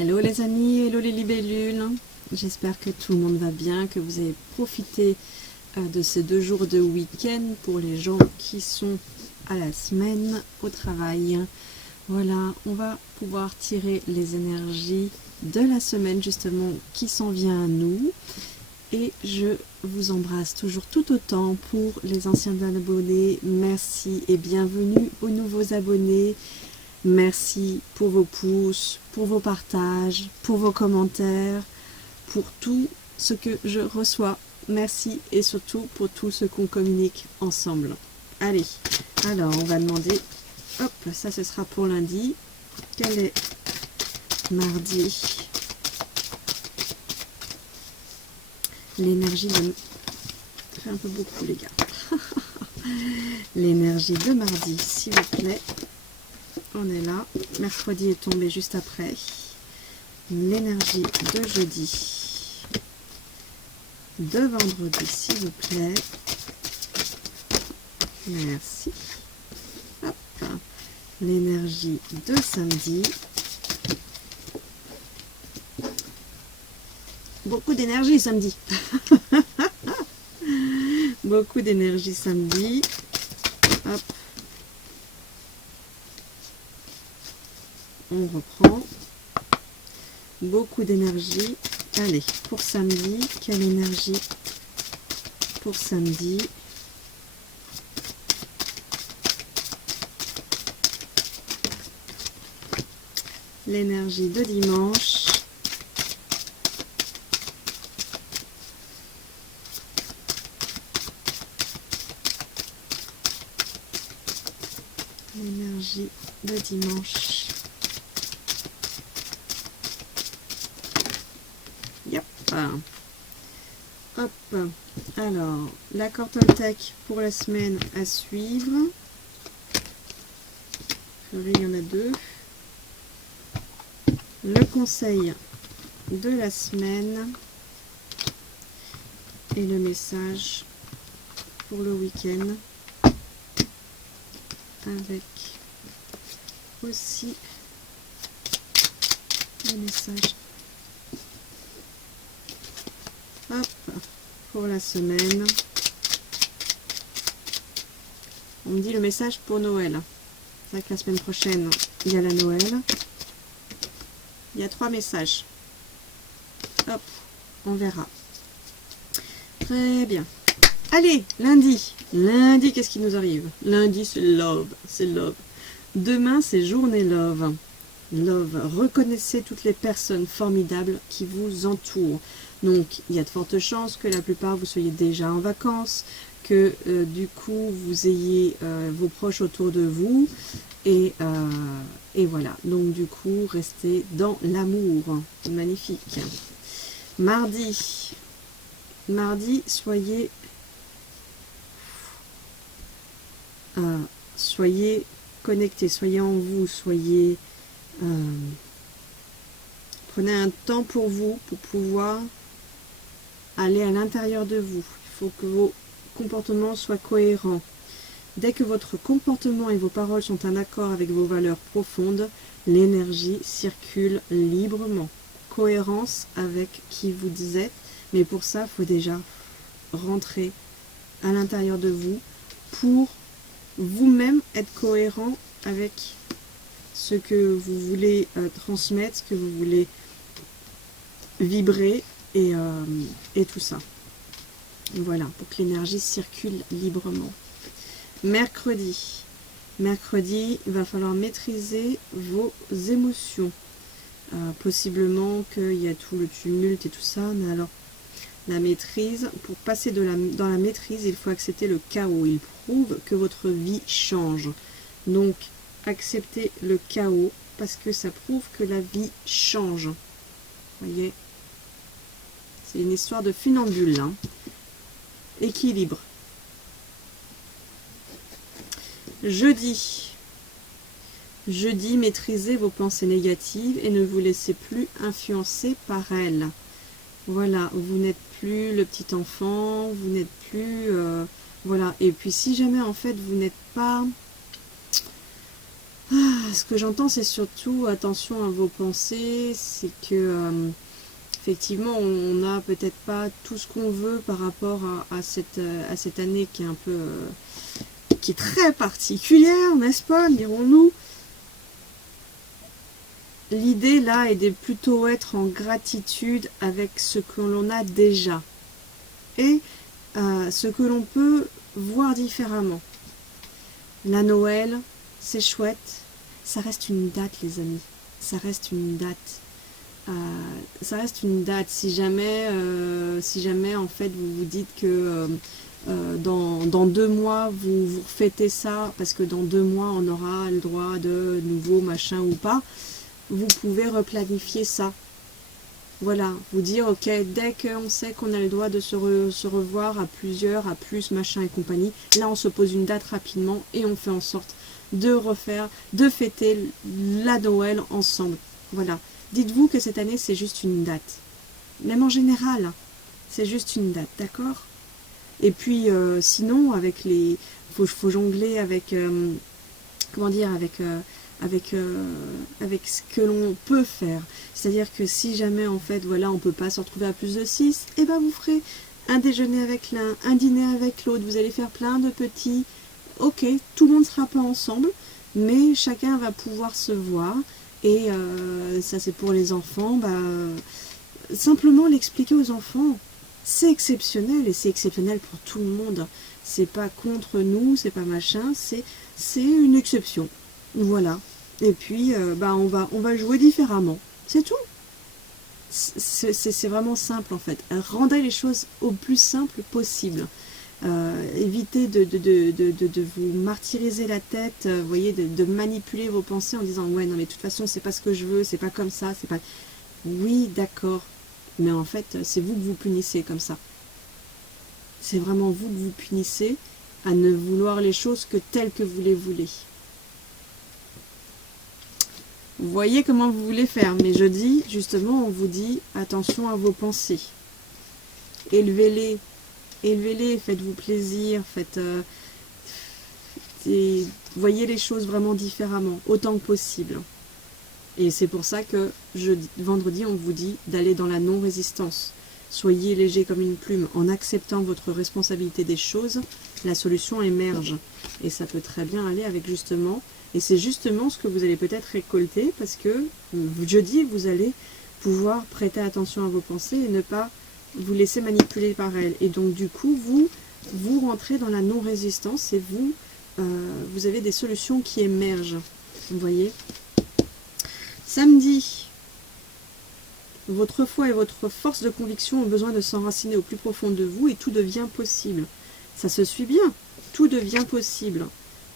Hello les amis, hello les libellules. J'espère que tout le monde va bien, que vous avez profité de ces 2 jours de week-end pour les gens qui sont à la semaine au travail. Voilà, on va pouvoir tirer les énergies de la semaine justement qui s'en vient à nous. Et je vous embrasse toujours tout autant. Pour les anciens abonnés, merci et bienvenue aux nouveaux abonnés. Merci pour vos pouces, pour vos partages, pour vos commentaires, pour tout ce que je reçois. Merci et surtout pour tout ce qu'on communique ensemble. Allez, alors on va demander, hop, ça ce sera pour lundi. Quel est mardi? L'énergie de... Ça fait un peu beaucoup les gars. L'énergie de mardi, s'il vous plaît. On est là. Mercredi est tombé juste après. L'énergie de jeudi. De vendredi, s'il vous plaît. Merci. Hop. L'énergie de samedi. Beaucoup d'énergie samedi. Beaucoup d'énergie samedi. Hop. On reprend. Beaucoup d'énergie. Allez, pour samedi, quelle énergie pour samedi? L'énergie de dimanche. L'énergie de dimanche. Yep. Hop. Alors, l'accord Toltec pour la semaine à suivre. Il y en a 2. Le conseil de la semaine et le message pour le week-end, avec aussi le message hop, pour la semaine. On me dit le message pour Noël. C'est vrai que la semaine prochaine il y a la Noël. Il y a 3 messages. Hop, on verra. Très bien. Allez, lundi. Lundi, qu'est-ce qui nous arrive? Lundi, c'est love. C'est love. Demain, c'est journée love. Love. Reconnaissez toutes les personnes formidables qui vous entourent. Donc, il y a de fortes chances que la plupart vous soyez déjà en vacances, que du coup, vous ayez vos proches autour de vous. Et voilà. Donc, du coup, restez dans l'amour. Magnifique. Mardi. Mardi, soyez connectés, soyez en vous, prenez un temps pour vous, pour pouvoir aller à l'intérieur de vous. Il faut que vos comportements soient cohérents. Dès que votre comportement et vos paroles sont en accord avec vos valeurs profondes, l'énergie circule librement. Cohérence avec qui vous êtes, mais pour ça, il faut déjà rentrer à l'intérieur de vous pour vous-même être cohérent avec ce que vous voulez transmettre, ce que vous voulez vibrer et tout ça. Voilà, pour que l'énergie circule librement. Mercredi. Mercredi, il va falloir maîtriser vos émotions. Possiblement qu'il y a tout le tumulte et tout ça, mais alors la maîtrise, pour passer dans la maîtrise, il faut accepter le chaos. Il prouve que votre vie change. Donc, acceptez le chaos parce que ça prouve que la vie change. Vous voyez? C'est une histoire de funambule. Hein. Équilibre. Jeudi. Jeudi, maîtrisez vos pensées négatives et ne vous laissez plus influencer par elles. Voilà, vous n'êtes plus le petit enfant, vous n'êtes plus... voilà, et puis si jamais en fait vous n'êtes pas Ce que j'entends, c'est surtout attention à vos pensées, c'est que effectivement, on n'a peut-être pas tout ce qu'on veut par rapport à cette année qui est un peu, qui est très particulière, n'est-ce pas, dirons-nous. L'idée là est de plutôt être en gratitude avec ce que l'on a déjà et ce que l'on peut voir différemment. La Noël, c'est chouette, ça reste une date les amis, ça reste une date. Ça reste une date. Si jamais en fait vous vous dites que dans 2 mois vous fêtez ça, parce que dans 2 mois on aura le droit de nouveaux machins ou pas, vous pouvez replanifier ça. Voilà, vous dire ok, dès qu'on sait qu'on a le droit de se revoir à plusieurs, à plus, machin et compagnie, là on se pose une date rapidement et on fait en sorte de fêter la Noël ensemble. Voilà. Dites-vous que cette année c'est juste une date. Même en général, c'est juste une date, d'accord? Et puis sinon, avec les, faut jongler avec, comment dire, avec ce que l'on peut faire. C'est-à-dire que si jamais en fait voilà on peut pas se retrouver à plus de 6, et ben vous ferez un déjeuner avec l'un, un dîner avec l'autre, vous allez faire plein de petits, ok, tout le monde sera pas ensemble, mais chacun va pouvoir se voir, et ça c'est pour les enfants, simplement l'expliquer aux enfants, c'est exceptionnel, et c'est exceptionnel pour tout le monde, c'est pas contre nous, c'est pas machin, c'est une exception. Voilà. Et puis, on va jouer différemment. C'est tout. C'est vraiment simple, en fait. Rendez les choses au plus simple possible. Évitez de vous martyriser la tête, voyez, de manipuler vos pensées en disant « Ouais, non, mais de toute façon, c'est pas ce que je veux, c'est pas comme ça, c'est pas... » Oui, d'accord. Mais en fait, c'est vous que vous punissez comme ça. C'est vraiment vous que vous punissez à ne vouloir les choses que telles que vous les voulez. Vous voyez comment vous voulez faire, mais je dis, justement, on vous dit, attention à vos pensées. Élevez-les, faites-vous plaisir, voyez les choses vraiment différemment, autant que possible. Et c'est pour ça que vendredi, on vous dit d'aller dans la non-résistance. Soyez léger comme une plume. En acceptant votre responsabilité des choses, la solution émerge. Et ça peut très bien aller avec justement... Et c'est justement ce que vous allez peut-être récolter, parce que jeudi, vous allez pouvoir prêter attention à vos pensées et ne pas vous laisser manipuler par elles. Et donc du coup, vous rentrez dans la non-résistance et vous avez des solutions qui émergent. Vous voyez ? Samedi, votre foi et votre force de conviction ont besoin de s'enraciner au plus profond de vous et tout devient possible. Ça se suit bien, tout devient possible.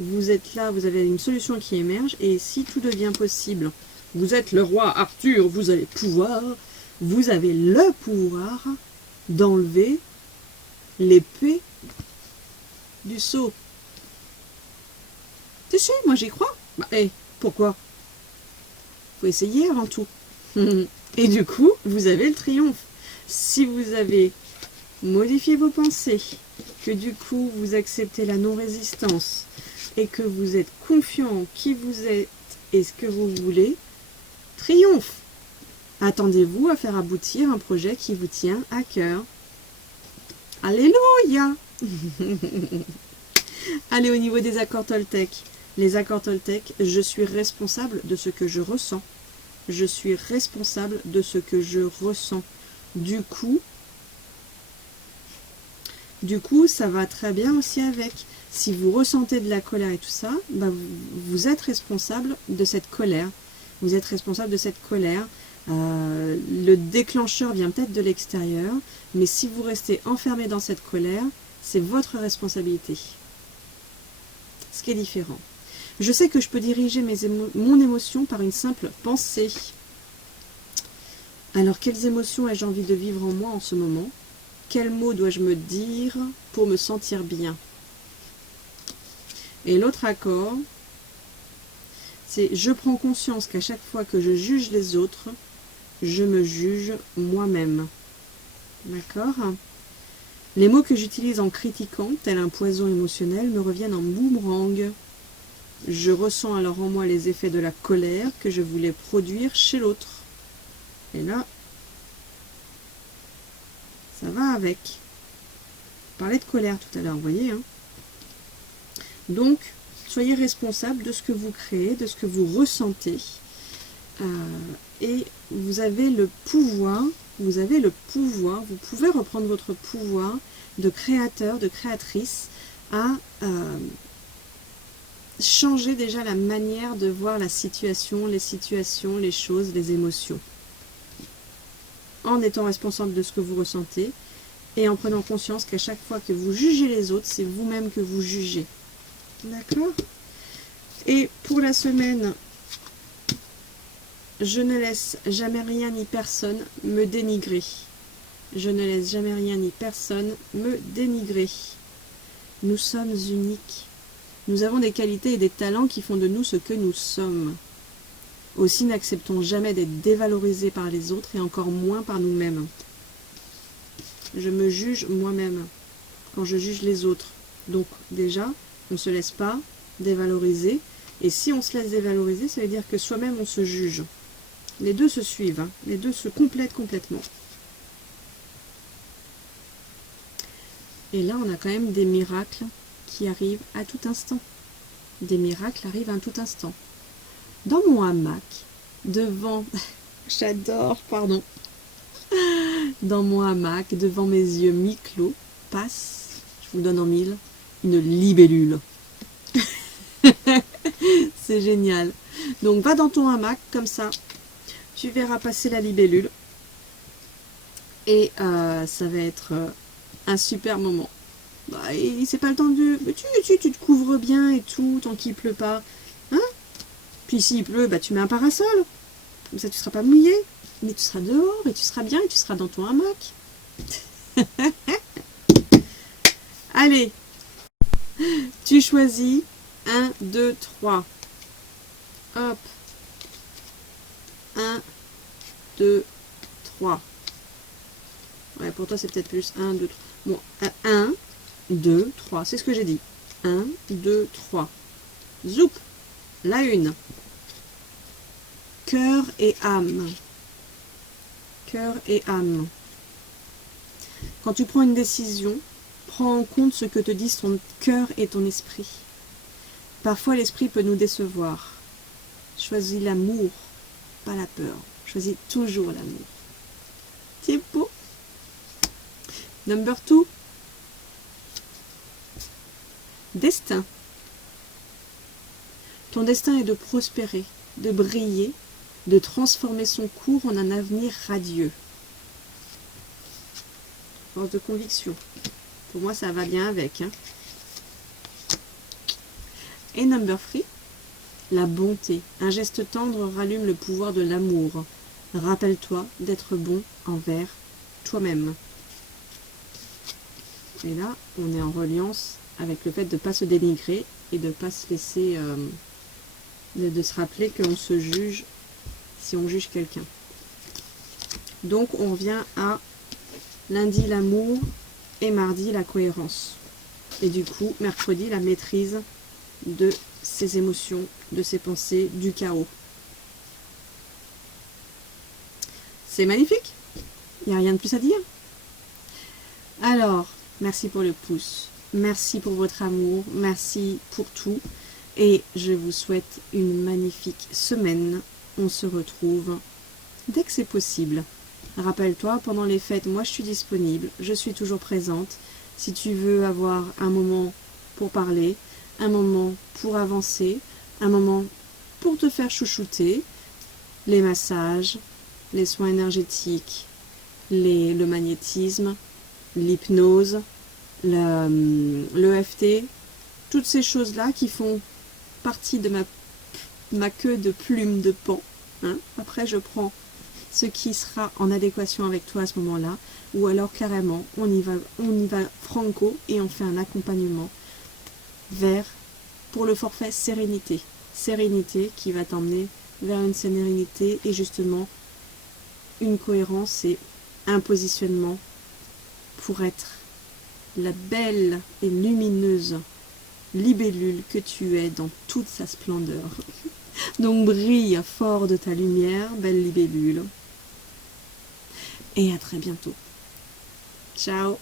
Vous êtes là, vous avez une solution qui émerge, et si tout devient possible, vous êtes le roi Arthur, vous avez le pouvoir d'enlever l'épée du sceau. Tu sais, moi j'y crois. Pourquoi? Faut essayer avant tout. Et du coup, vous avez le triomphe. Si vous avez modifié vos pensées, que du coup vous acceptez la non-résistance, et que vous êtes confiant en qui vous êtes et ce que vous voulez, triomphe. Attendez-vous à faire aboutir un projet qui vous tient à cœur. Alléluia. Allez, au niveau des accords Toltec. Les accords Toltec, je suis responsable de ce que je ressens. Je suis responsable de ce que je ressens. Du coup, ça va très bien aussi avec. Si vous ressentez de la colère et tout ça, vous êtes responsable de cette colère. Vous êtes responsable de cette colère. Le déclencheur vient peut-être de l'extérieur, mais si vous restez enfermé dans cette colère, c'est votre responsabilité. Ce qui est différent. Je sais que je peux diriger mon émotion par une simple pensée. Alors, quelles émotions ai-je envie de vivre en moi en ce moment? Quels mots dois-je me dire pour me sentir bien? Et l'autre accord, c'est « Je prends conscience qu'à chaque fois que je juge les autres, je me juge moi-même. » D'accord? Les mots que j'utilise en critiquant, tel un poison émotionnel, me reviennent en boomerang. Je ressens alors en moi les effets de la colère que je voulais produire chez l'autre. Et là, ça va avec. On parlait de colère tout à l'heure, vous voyez. Hein. Donc, soyez responsable de ce que vous créez, de ce que vous ressentez. Et vous avez le pouvoir, vous pouvez reprendre votre pouvoir de créateur, de créatrice à changer déjà la manière de voir la situation, les choses, les émotions. En étant responsable de ce que vous ressentez et en prenant conscience qu'à chaque fois que vous jugez les autres, c'est vous-même que vous jugez. D'accord? Et pour la semaine, je ne laisse jamais rien ni personne me dénigrer. Je ne laisse jamais rien ni personne me dénigrer. Nous sommes uniques. Nous avons des qualités et des talents qui font de nous ce que nous sommes. Aussi, n'acceptons jamais d'être dévalorisés par les autres et encore moins par nous-mêmes. Je me juge moi-même quand je juge les autres. Donc déjà, on ne se laisse pas dévaloriser. Et si on se laisse dévaloriser, ça veut dire que soi-même on se juge. Les deux se suivent, hein. Les deux se complètent complètement. Et là, on a quand même des miracles qui arrivent à tout instant. Des miracles arrivent à tout instant. Dans mon hamac, devant... J'adore, pardon. Dans mon hamac, devant mes yeux mi-clos, passe, je vous le donne en mille, une libellule. C'est génial. Donc, va dans ton hamac, comme ça. Tu verras passer la libellule. Et ça va être un super moment. Bah, c'est pas le temps de... Tu te couvres bien et tout, tant qu'il pleut pas. Hein? Puis s'il pleut, bah, tu mets un parasol. Comme ça, tu ne seras pas mouillé. Mais tu seras dehors et tu seras bien et tu seras dans ton hamac. Allez. Tu choisis 1, 2, 3. Hop. 1, 2, 3. Ouais, pour toi, c'est peut-être plus 1, 2, 3. Bon, 1, 2, 3. C'est ce que j'ai dit. 1, 2, 3. Zoup. La une. Cœur et âme. Cœur et âme. Quand tu prends une décision, prends en compte ce que te disent ton cœur et ton esprit. Parfois, l'esprit peut nous décevoir. Choisis l'amour, pas la peur. Choisis toujours l'amour. C'est beau. Number 2. Destin. Ton destin est de prospérer, de briller, de transformer son cours en un avenir radieux. Force de conviction. Pour moi, ça va bien avec. Hein. Et number 3. La bonté. Un geste tendre rallume le pouvoir de l'amour. Rappelle-toi d'être bon envers toi-même. Et là, on est en reliance avec le fait de ne pas se dénigrer et de ne pas se laisser... de se rappeler qu'on se juge si on juge quelqu'un. Donc, on revient à lundi, l'amour, et mardi, la cohérence. Et du coup, mercredi, la maîtrise de ses émotions, de ses pensées, du chaos. C'est magnifique. Il n'y a rien de plus à dire. Alors, merci pour le pouce. Merci pour votre amour. Merci pour tout. Et je vous souhaite une magnifique semaine. On se retrouve dès que c'est possible. Rappelle-toi, pendant les fêtes, moi je suis disponible. Je suis toujours présente. Si tu veux avoir un moment pour parler, un moment pour avancer, un moment pour te faire chouchouter, les massages, les soins énergétiques, le magnétisme, l'hypnose, l'EFT, toutes ces choses-là qui font partie de ma queue de plume de pan. Hein. Après, je prends ce qui sera en adéquation avec toi à ce moment-là, ou alors carrément, on y va franco et on fait un accompagnement pour le forfait sérénité. Sérénité qui va t'emmener vers une sérénité et justement une cohérence et un positionnement pour être la belle et lumineuse libellule que tu es dans toute sa splendeur. Donc brille fort de ta lumière, belle libellule. Et à très bientôt. Ciao.